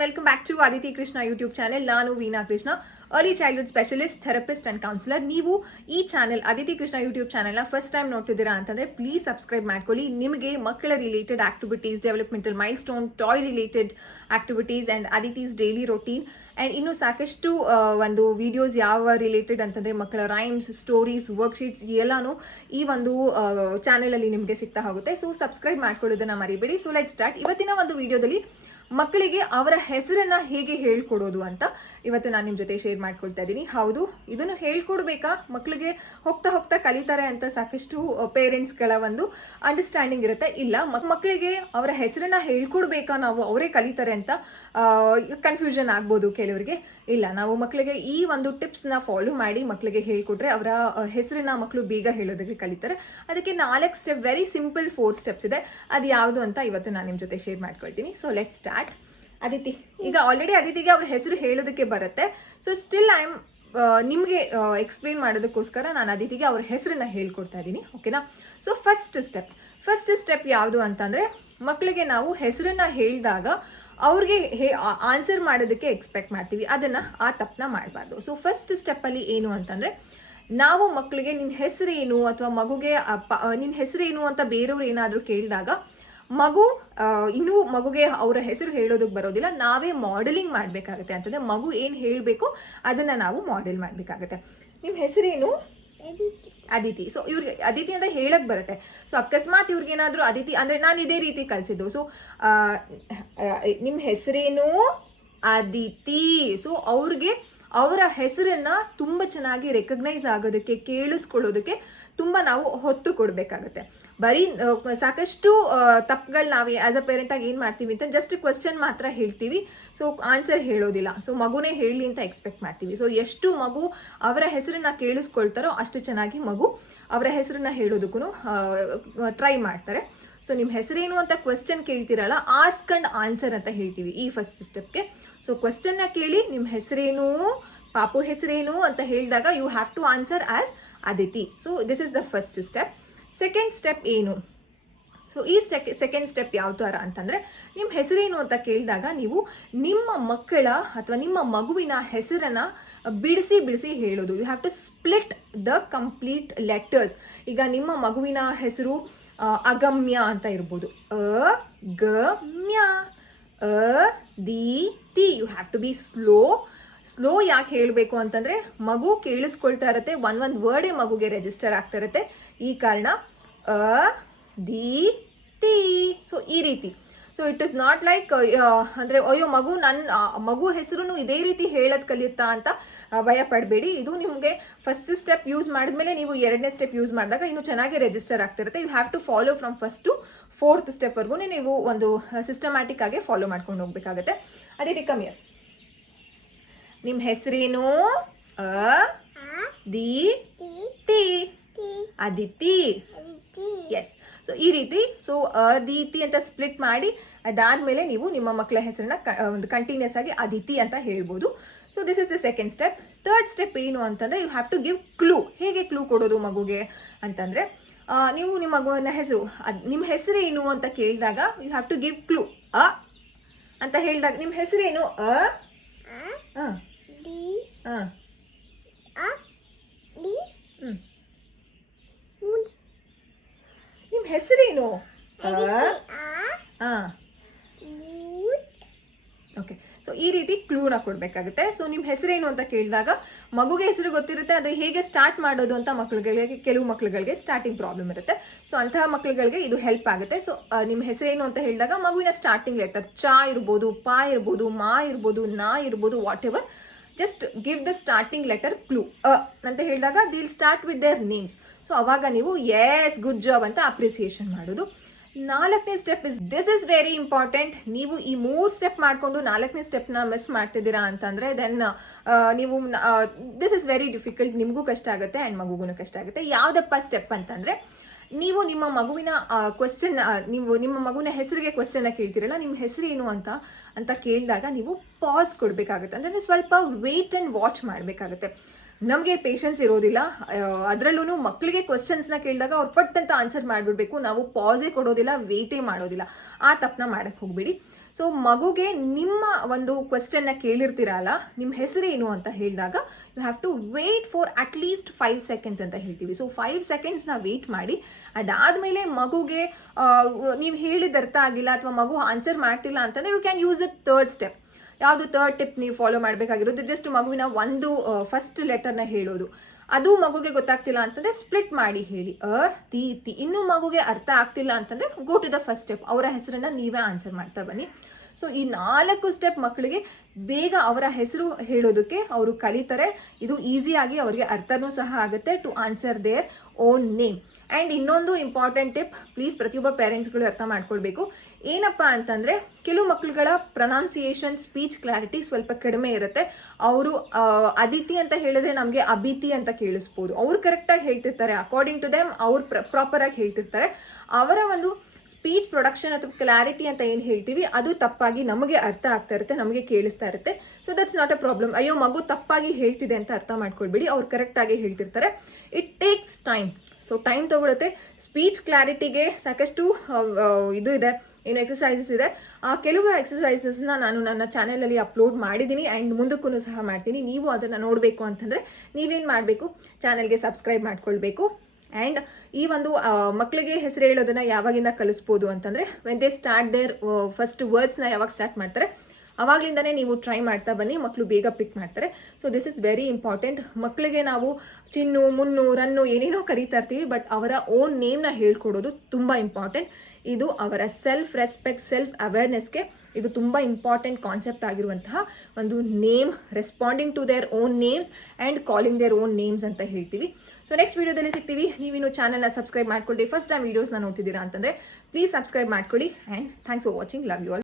Welcome back to Aditi Krishna YouTube channel. ನಾನು Veena Krishna, early childhood specialist, therapist and counsellor. ನೀವು ಈ channel Aditi Krishna YouTube ಚಾನೆಲ್ನ first time ನೋಡ್ತಿದ್ದೀರಾ ಅಂತಂದ್ರೆ ಪ್ಲೀಸ್ ಸಬ್ಸ್ಕ್ರೈಬ್ ಮಾಡ್ಕೊಳ್ಳಿ. ನಿಮಗೆ ಮಕ್ಕಳ related activities, developmental milestone, toy related activities and Aditi's daily routine and ಇನ್ನೂ ಸಾಕಷ್ಟು ಒಂದು ವಿಡಿಯೋಸ್ ಯಾವ ರಿಲೇಟೆಡ್ ಅಂತಂದರೆ ಮಕ್ಕಳ ರೈಮ್ಸ್, ಸ್ಟೋರೀಸ್, ವರ್ಕ್ಶೀಟ್ಸ್ ಎಲ್ಲನೂ ಈ ಒಂದು ಚಾನೆಲಲ್ಲಿ ನಿಮಗೆ ಸಿಗ್ತಾ ಹೋಗುತ್ತೆ. ಸೊ ಸಬ್ಸ್ಕ್ರೈಬ್ ಮಾಡ್ಕೊಳ್ಳೋದನ್ನ ಮರಿಬೇಡಿ. So let's start. ಇವತ್ತಿನ ಒಂದು ವಿಡಿಯೋದಲ್ಲಿ ಮಕ್ಕಳಿಗೆ ಅವರ ಹೆಸರನ್ನ ಹೇಗೆ ಹೇಳ್ಕೊಡೋದು ಅಂತ ಇವತ್ತು ನಾನು ನಿಮ್ಮ ಜೊತೆ ಶೇರ್ ಮಾಡ್ಕೊಳ್ತಾ ಇದ್ದೀನಿ. ಹೌದು, ಇದನ್ನು ಹೇಳ್ಕೊಡ್ಬೇಕಾ, ಮಕ್ಕಳಿಗೆ ಹೋಗ್ತಾ ಹೋಗ್ತಾ ಕಲಿತಾರೆ ಅಂತ ಸಾಕಷ್ಟು ಪೇರೆಂಟ್ಸ್ಗಳ ಒಂದು ಅಂಡರ್ಸ್ಟ್ಯಾಂಡಿಂಗ್ ಇರುತ್ತೆ. ಇಲ್ಲ, ಮಕ್ಕಳಿಗೆ ಅವರ ಹೆಸರನ್ನ ಹೇಳ್ಕೊಡ್ಬೇಕಾ ನಾವು, ಅವರೇ ಕಲಿತಾರೆ ಅಂತ ಕನ್ಫ್ಯೂಷನ್ ಆಗ್ಬೋದು ಕೆಲವರಿಗೆ. ಇಲ್ಲ, ನಾವು ಮಕ್ಕಳಿಗೆ ಈ ಒಂದು ಟಿಪ್ಸ್ನ ಫಾಲೋ ಮಾಡಿ ಮಕ್ಕಳಿಗೆ ಹೇಳ್ಕೊಟ್ರೆ ಅವರ ಹೆಸರನ್ನ ಮಕ್ಕಳು ಬೇಗ ಹೇಳೋದಕ್ಕೆ ಕಲಿತಾರೆ. ಅದಕ್ಕೆ 4 ಸ್ಟೆಪ್, ವೆರಿ ಸಿಂಪಲ್ 4 ಸ್ಟೆಪ್ಸ್ ಇದೆ. ಅದು ಯಾವುದು ಅಂತ ಇವತ್ತು ನಾನು ನಿಮ್ಮ ಜೊತೆ ಶೇರ್ ಮಾಡ್ಕೊಳ್ತೀನಿ. So let start. ಅದಿತಿ, ಈಗ ಆಲ್ರೆಡಿ ಅದಿತಿಗೆ ಅವ್ರ ಹೆಸರು ಹೇಳೋದಕ್ಕೆ ಬರುತ್ತೆ. ಸೊ ಸ್ಟಿಲ್ ಐ ಆಮ್ ನಿಮಗೆ ಎಕ್ಸ್ಪ್ಲೇನ್ ಮಾಡೋದಕ್ಕೋಸ್ಕರ ನಾನು ಅದಿತಿಗೆ ಅವ್ರ ಹೆಸರನ್ನ ಹೇಳ್ಕೊಡ್ತಾ ಇದ್ದೀನಿ. ಓಕೆನಾ? ಸೊ ಫಸ್ಟ್ ಸ್ಟೆಪ್ ಯಾವುದು ಅಂತಂದರೆ, ಮಕ್ಕಳಿಗೆ ನಾವು ಹೆಸರನ್ನ ಹೇಳಿದಾಗ ಅವ್ರಿಗೆ ಆನ್ಸರ್ ಮಾಡೋದಕ್ಕೆ ಎಕ್ಸ್ಪೆಕ್ಟ್ ಮಾಡ್ತೀವಿ. ಆ ತಪ್ಪನ್ನ ಮಾಡಬಾರ್ದು. ಸೊ ಫಸ್ಟ್ ಸ್ಟೆಪ್ಪಲ್ಲಿ ಏನು ಅಂತಂದರೆ, ನಾವು ಮಕ್ಕಳಿಗೆ ನಿನ್ನ ಹೆಸರೇನು ಅಥವಾ ಮಗುಗೆ ನಿನ್ನ ಹೆಸರೇನು ಅಂತ ಬೇರೆಯವ್ರು ಏನಾದರೂ ಕೇಳಿದಾಗ ಮಗುಗೆ ಅವರ ಹೆಸರು ಹೇಳೋದಕ್ಕೆ ಬರೋದಿಲ್ಲ. ನಾವೇ ಮಾಡೆಲಿಂಗ್ ಮಾಡಬೇಕಾಗುತ್ತೆ. ಅಂತಂದರೆ ಮಗು ಏನು ಹೇಳಬೇಕು ಅದನ್ನು ನಾವು ಮಾಡೆಲ್ ಮಾಡಬೇಕಾಗುತ್ತೆ. ನಿಮ್ಮ ಹೆಸರೇನು? ಅದಿತಿ. ಸೊ ಇವ್ರಿಗೆ ಅದಿತಿ ಅಂತ ಹೇಳಕ್ ಬರುತ್ತೆ. ಸೊ ಅಕಸ್ಮಾತ್ ಇವ್ರಿಗೇನಾದ್ರೂ ಅದಿತಿ ಅಂದ್ರೆ ನಾನು ಇದೇ ರೀತಿ ಕಲಿಸಿದ್ದು. ಸೊ ನಿಮ್ಮ ಹೆಸರೇನು? ಅದಿತಿ. ಸೊ ಅವ್ರಿಗೆ ಅವರ ಹೆಸರನ್ನ ತುಂಬ ಚೆನ್ನಾಗಿ ರೆಕಗ್ನೈಸ್ ಆಗೋದಕ್ಕೆ, ಕೇಳಿಸ್ಕೊಳ್ಳೋದಕ್ಕೆ ತುಂಬ ನಾವು ಹೊತ್ತು ಕೊಡಬೇಕಾಗತ್ತೆ. ಬರೀ ಸಾಕಷ್ಟು ತಪ್ಪುಗಳು ನಾವು ಆಸ್ ಅ ಪೇರೆಂಟಾಗಿ ಏನು ಮಾಡ್ತೀವಿ ಅಂತ ಜಸ್ಟ್ ಕ್ವಶನ್ ಮಾತ್ರ ಹೇಳ್ತೀವಿ. ಸೊ ಆನ್ಸರ್ ಹೇಳೋದಿಲ್ಲ. ಸೊ ಮಗುನೇ ಹೇಳಲಿ ಅಂತ ಎಕ್ಸ್ಪೆಕ್ಟ್ ಮಾಡ್ತೀವಿ. ಸೊ ಎಷ್ಟು ಮಗು ಅವರ ಹೆಸರನ್ನ ಕೇಳಿಸ್ಕೊಳ್ತಾರೋ ಅಷ್ಟು ಚೆನ್ನಾಗಿ ಮಗು ಅವರ ಹೆಸರನ್ನ ಹೇಳೋದಕ್ಕೂ ಟ್ರೈ ಮಾಡ್ತಾರೆ. ಸೊ ನಿಮ್ಮ ಹೆಸರೇನು ಅಂತ ಕ್ವಶನ್ ಕೇಳ್ತಿರಲ್ಲ, ಆಸ್ಕ್ ಅಂಡ್ ಆನ್ಸರ್ ಅಂತ ಹೇಳ್ತೀವಿ ಈ ಫಸ್ಟ್ ಸ್ಟೆಪ್ಗೆ. ಸೊ ಕ್ವಶನ್ನ ಕೇಳಿ, ನಿಮ್ಮ ಹೆಸರೇನು, ಪಾಪು ಹೆಸರೇನು ಅಂತ ಹೇಳಿದಾಗ you have to answer as Aditi. So this is the first step. Second step ಏನು? ಸೊ ಈ ಸೆಕೆಂಡ್ ಸ್ಟೆಪ್ ಯಾವ ಥರ ಅಂತಂದರೆ, ನಿಮ್ಮ ಹೆಸರೇನು ಅಂತ ಕೇಳಿದಾಗ ನೀವು ನಿಮ್ಮ ಮಕ್ಕಳ ಅಥವಾ ನಿಮ್ಮ ಮಗುವಿನ ಹೆಸರನ್ನು ಬಿಡಿಸಿ ಹೇಳೋದು. You have to split the complete letters. ಈಗ ನಿಮ್ಮ ಮಗುವಿನ ಹೆಸರು ಅಗಮ್ಯ ಅಂತ ಇರ್ಬೋದು. Agamya, Aditi. You have to be slow. ಯಾಕೆ ಹೇಳಬೇಕು ಅಂತಂದರೆ ಮಗು ಕೇಳಿಸ್ಕೊಳ್ತಾ ಇರುತ್ತೆ, ಒಂದು ವರ್ಡೇ ಮಗುಗೆ ರೆಜಿಸ್ಟರ್ ಆಗ್ತಾ ಇರುತ್ತೆ. ಈ ಕಾರಣ ಅದಿತಿ. ಸೊ ಈ ರೀತಿ. So it is not like ಅಂದರೆ ಅಯ್ಯೋ ಮಗು ಹೆಸರು ಇದೇ ರೀತಿ ಹೇಳೋದು ಕಲಿಯುತ್ತಾ ಅಂತ ಭಯ ಪಡಬೇಡಿ. ಇದು ನಿಮಗೆ ಫಸ್ಟ್ ಸ್ಟೆಪ್ ಯೂಸ್ ಮಾಡಿದ್ಮೇಲೆ ನೀವು 2ನೇ ಸ್ಟೆಪ್ ಯೂಸ್ ಮಾಡಿದಾಗ ಇನ್ನೂ ಚೆನ್ನಾಗಿ ರೆಜಿಸ್ಟರ್ ಆಗ್ತಿರುತ್ತೆ. You have to follow from 1 to 4th ಸ್ಟೆಪ್ವರೆಗೂ ನೀವು ಒಂದು ಸಿಸ್ಟಮ್ಯಾಟಿಕ್ ಆಗಿ ಫಾಲೋ ಮಾಡ್ಕೊಂಡು ಹೋಗ್ಬೇಕಾಗತ್ತೆ. Aditi, come here. ನಿಮ್ಮ ಹೆಸರೇನು? ಅದಿತಿ. ಎಸ್. ಸೊ ಈ ರೀತಿ. ಸೊ ಅದಿತಿ ಅಂತ ಸ್ಪ್ಲಿಟ್ ಮಾಡಿ ಅದಾದಮೇಲೆ ನೀವು ನಿಮ್ಮ ಮಕ್ಕಳ ಹೆಸರನ್ನ ಒಂದು ಕಂಟಿನ್ಯೂಸ್ ಆಗಿ ಅದಿತಿ ಅಂತ ಹೇಳ್ಬೋದು. So this is the second step. Third step ಏನು ಅಂತಂದರೆ, you have to give clue. ಹೇಗೆ ಕ್ಲೂ ಕೊಡೋದು ಮಗುಗೆ ಅಂತಂದರೆ, ನೀವು ನಿಮ್ಮ ಮಗುವಿನ ಹೆಸರು ನಿಮ್ಮ ಹೆಸರೇನು ಅಂತ ಕೇಳಿದಾಗ you have to give clue. ಅಂತ ಹೇಳಿದಾಗ ನಿಮ್ಮ ಹೆಸರೇನು? ನಿಮ್ಮ ಹೆಸರೇನು? ಓಕೆ. ಸೊ ಈ ರೀತಿ ಕ್ಲೂನ ಕೊಡಬೇಕಾಗುತ್ತೆ. ಸೊ ನಿಮ್ಮ ಹೆಸರೇನು ಅಂತ ಕೇಳಿದಾಗ ಮಗುಗೆ ಹೆಸರು ಗೊತ್ತಿರುತ್ತೆ, ಆದರೆ ಹೇಗೆ ಸ್ಟಾರ್ಟ್ ಮಾಡೋದು ಅಂತ ಕೆಲವು ಮಕ್ಕಳುಗಳಿಗೆ ಸ್ಟಾರ್ಟಿಂಗ್ ಪ್ರಾಬ್ಲಮ್ ಇರುತ್ತೆ. ಸೊ ಅಂತಹ ಮಕ್ಕಳುಗಳಿಗೆ ಇದು ಹೆಲ್ಪ್ ಆಗುತ್ತೆ. ಸೊ ನಿಮ್ಮ ಹೆಸರೇನು ಅಂತ ಹೇಳಿದಾಗ ಮಗುವಿನ ಸ್ಟಾರ್ಟಿಂಗ್ ಲೆಟರ್ ಚ ಇರ್ಬೋದು, ಪ ಇರ್ಬೋದು, ಮಾ ಇರ್ಬೋದು, ನಾ ಇರ್ಬೋದು, whatever, just give the starting letter clue. ಅಂತ ಹೇಳಿದಾಗ they'll start with their names. So ಅವಾಗ ನೀವು ಎಸ್ ಗುಡ್ ಜಾಬ್ ಅಂತ ಅಪ್ರಿಸಿಯೇಷನ್ ಮಾಡೋದು. 4ನೇ step this is very important. ನೀವು ಈ 3 ಸ್ಟೆಪ್ ಮಾಡಿಕೊಂಡು 4ನೇ ಸ್ಟೆಪ್ನ ಮಿಸ್ ಮಾಡ್ತಿದ್ದೀರಾ ಅಂತಂದರೆ ದೆನ್ ನೀವು ದಿಸ್ ಇಸ್ ವೆರಿ ಡಿಫಿಕಲ್ಟ್. ನಿಮಗೂ ಕಷ್ಟ ಆಗುತ್ತೆ ಆ್ಯಂಡ್ ಮಗುಗೂ ಕಷ್ಟ ಆಗುತ್ತೆ. ಯಾವುದಪ್ಪ ಸ್ಟೆಪ್ ಅಂತಂದರೆ, ನೀವು ನಿಮ್ಮ ಮಗುವಿನ ನಿಮ್ಮ ಮಗುವಿನ ಹೆಸರಿಗೆ ಕ್ವಶನ್ನ ಕೇಳ್ತೀರಲ್ಲ, ನಿಮ್ಮ ಹೆಸರೇನು ಅಂತ ಕೇಳಿದಾಗ ನೀವು ಪಾಸ್ ಕೊಡಬೇಕಾಗುತ್ತೆ. ಅಂದರೆ ಸ್ವಲ್ಪ ವೇಟ್ ಆ್ಯಂಡ್ ವಾಚ್ ಮಾಡಬೇಕಾಗುತ್ತೆ. ನಮಗೆ ಪೇಷನ್ಸ್ ಇರೋದಿಲ್ಲ. ಅದರಲ್ಲೂ ಮಕ್ಕಳಿಗೆ ಕ್ವಶನ್ಸ್ನ ಕೇಳಿದಾಗ ಅವ್ರು ಪಟ್ಟಂತ ಆನ್ಸರ್ ಮಾಡಿಬಿಡ್ಬೇಕು. ನಾವು ಪಾಸೇ ಕೊಡೋದಿಲ್ಲ, ವೇಟೇ ಮಾಡೋದಿಲ್ಲ. ಆ ತಪ್ಪನ್ನ ಮಾಡಕ್ಕೆ ಹೋಗ್ಬೇಡಿ. ಸೊ ಮಗುಗೆ ನಿಮ್ಮ ಒಂದು ಕ್ವಶನ್ನ ಕೇಳಿರ್ತೀರಲ್ಲ, ನಿಮ್ಮ ಹೆಸರೇನು ಅಂತ ಹೇಳಿದಾಗ you have to wait for at least 5 seconds ಅಂತ ಹೇಳ್ತೀವಿ. ಸೊ 5 secondsನ ವೇಟ್ ಮಾಡಿ. ಅದಾದಮೇಲೆ ಮಗುಗೆ ನೀವು ಹೇಳಿದ ಅರ್ಥ ಆಗಿಲ್ಲ ಅಥವಾ ಮಗು ಆನ್ಸರ್ ಮಾಡ್ತಿಲ್ಲ ಅಂತಂದರೆ you can use a third step. ಯಾವುದು ಥರ್ಡ್ ಟಿಪ್ ನೀವು ಫಾಲೋ ಮಾಡಬೇಕಾಗಿರೋದು, ಜಸ್ಟ್ ಮಗುವಿನ ಒಂದು ಫಸ್ಟ್ ಲೆಟರ್ನ ಹೇಳೋದು. ಅದು ಮಗುಗೆ ಗೊತ್ತಾಗ್ತಿಲ್ಲ ಅಂತಂದರೆ ಸ್ಪ್ಲಿಟ್ ಮಾಡಿ ಹೇಳಿ, ತಿ ತಿ. ಇನ್ನೂ ಮಗುಗೆ ಅರ್ಥ ಆಗ್ತಿಲ್ಲ ಅಂತಂದರೆ go to the first step, ಅವರ ಹೆಸರನ್ನು ನೀವೇ ಆನ್ಸರ್ ಮಾಡ್ತಾ ಬನ್ನಿ. ಸೊ ಈ 4 ಸ್ಟೆಪ್ ಮಕ್ಕಳಿಗೆ ಬೇಗ ಅವರ ಹೆಸರು ಹೇಳೋದಕ್ಕೆ ಅವರು ಕಲಿತಾರೆ. ಇದು ಈಸಿಯಾಗಿ ಅವರಿಗೆ ಅರ್ಥನೂ ಸಹ ಆಗುತ್ತೆ to answer their own name. And ಇನ್ನೊಂದು ಇಂಪಾರ್ಟೆಂಟ್ ಟಿಪ್, ಪ್ಲೀಸ್ ಪ್ರತಿಯೊಬ್ಬ ಪೇರೆಂಟ್ಸ್ಗಳು ಅರ್ಥ ಮಾಡ್ಕೊಳ್ಬೇಕು. ಏನಪ್ಪ ಅಂತಂದರೆ ಕೆಲವು ಮಕ್ಕಳುಗಳ ಪ್ರೊನೌನ್ಸಿಯೇಷನ್, ಸ್ಪೀಚ್ ಕ್ಲಾರಿಟಿ ಸ್ವಲ್ಪ ಕಡಿಮೆ ಇರುತ್ತೆ. ಅವರು ಅದಿತಿ ಅಂತ ಹೇಳಿದ್ರೆ ನಮಗೆ ಅಬಿತಿ ಅಂತ ಕೇಳಿಸ್ಬೋದು. ಅವ್ರು ಕರೆಕ್ಟಾಗಿ ಹೇಳ್ತಿರ್ತಾರೆ, ಅಕಾರ್ಡಿಂಗ್ ಟು ದೆಮ್ ಅವ್ರು ಪ್ರಾಪರಾಗಿ ಹೇಳ್ತಿರ್ತಾರೆ. ಅವರ ಒಂದು ಸ್ಪೀಚ್ ಪ್ರೊಡಕ್ಷನ್ ಅಥವಾ ಕ್ಲಾರಿಟಿ ಅಂತ ಏನು ಹೇಳ್ತೀವಿ ಅದು ತಪ್ಪಾಗಿ ನಮಗೆ ಅರ್ಥ ಆಗ್ತಾ ಇರುತ್ತೆ, ನಮಗೆ ಕೇಳಿಸ್ತಾ ಇರುತ್ತೆ. So that's not a problem. ಅಯ್ಯೋ ಮಗು ತಪ್ಪಾಗಿ ಹೇಳ್ತಿದೆ ಅಂತ ಅರ್ಥ ಮಾಡ್ಕೊಳ್ಬೇಡಿ, ಅವ್ರು ಕರೆಕ್ಟಾಗಿ ಹೇಳ್ತಿರ್ತಾರೆ. It takes time. So time ತೊಗೊಳುತ್ತೆ. ಸ್ಪೀಚ್ ಕ್ಲಾರಿಟಿಗೆ ಸಾಕಷ್ಟು ಇದು ಇದೆ, ಏನು ಎಕ್ಸಸೈಸಸ್ ಇದೆ. ಆ ಕೆಲವು ಎಕ್ಸಸೈಸಸ್ನ ನಾನು ನನ್ನ ಚಾನೆಲಲ್ಲಿ ಅಪ್ಲೋಡ್ ಮಾಡಿದ್ದೀನಿ ಆ್ಯಂಡ್ ಮುಂದಕ್ಕೂ ಸಹ ಮಾಡ್ತೀನಿ. ನೀವು ಅದನ್ನು ನೋಡಬೇಕು ಅಂತಂದರೆ ನೀವೇನು ಮಾಡಬೇಕು, ಚಾನೆಲ್ಗೆ ಸಬ್ಸ್ಕ್ರೈಬ್ ಮಾಡ್ಕೊಳ್ಬೇಕು. ಆ್ಯಂಡ್ ಈ ಒಂದು ಮಕ್ಕಳಿಗೆ ಹೆಸರು ಹೇಳೋದನ್ನು ಯಾವಾಗಿಂದ ಕಲಿಸ್ಬೋದು ಅಂತಂದರೆ when they start their first ವರ್ಡ್ಸ್ನ ಯಾವಾಗ ಸ್ಟಾರ್ಟ್ ಮಾಡ್ತಾರೆ ಅವಾಗಲಿಂದನೇ ನೀವು ಟ್ರೈ ಮಾಡ್ತಾ ಬನ್ನಿ, ಮಕ್ಕಳು ಬೇಗ ಪಿಕ್ ಮಾಡ್ತಾರೆ. So this is very important. ಮಕ್ಕಳಿಗೆ ನಾವು ಚಿನ್ನು, ಮುನ್ನು, ರನ್ನು ಏನೇನೋ ಕರೀತಾ ಇರ್ತೀವಿ, ಬಟ್ ಅವರ ಓನ್ ನೇಮ್ನ ಹೇಳ್ಕೊಡೋದು ತುಂಬ ಇಂಪಾರ್ಟೆಂಟ್. ಇದು ಅವರ ಸೆಲ್ಫ್ ರೆಸ್ಪೆಕ್ಟ್, ಸೆಲ್ಫ್ ಅವೇರ್ನೆಸ್ಗೆ ಇದು ತುಂಬ ಇಂಪಾರ್ಟೆಂಟ್ ಕಾನ್ಸೆಪ್ಟ್ ಆಗಿರುವಂತಹ ಒಂದು name, responding to their own names and calling their own names ಅಂತ ಹೇಳ್ತೀವಿ. ಸೊ ನೆಕ್ಸ್ಟ್ ವೀಡಿಯೋದಲ್ಲಿ ಸಿಗ್ತೀವಿ. ನೀವಿನ್ನು ಚಾನಲ್ನ ಸಬ್ಸ್ಕ್ರೈಬ್ ಮಾಡ್ಕೊಳ್ಳಿ. ಫಸ್ಟ್ ಟೈಮ್ ವೀಡಿಯೋಸ್ನ ನೋಡ್ತಿದ್ದೀರಾ ಅಂತಂದರೆ ಪ್ಲೀಸ್ ಸಬ್ಸ್ಕ್ರೈಬ್ ಮಾಡ್ಕೊಳ್ಳಿ. And thanks for watching. Love you all.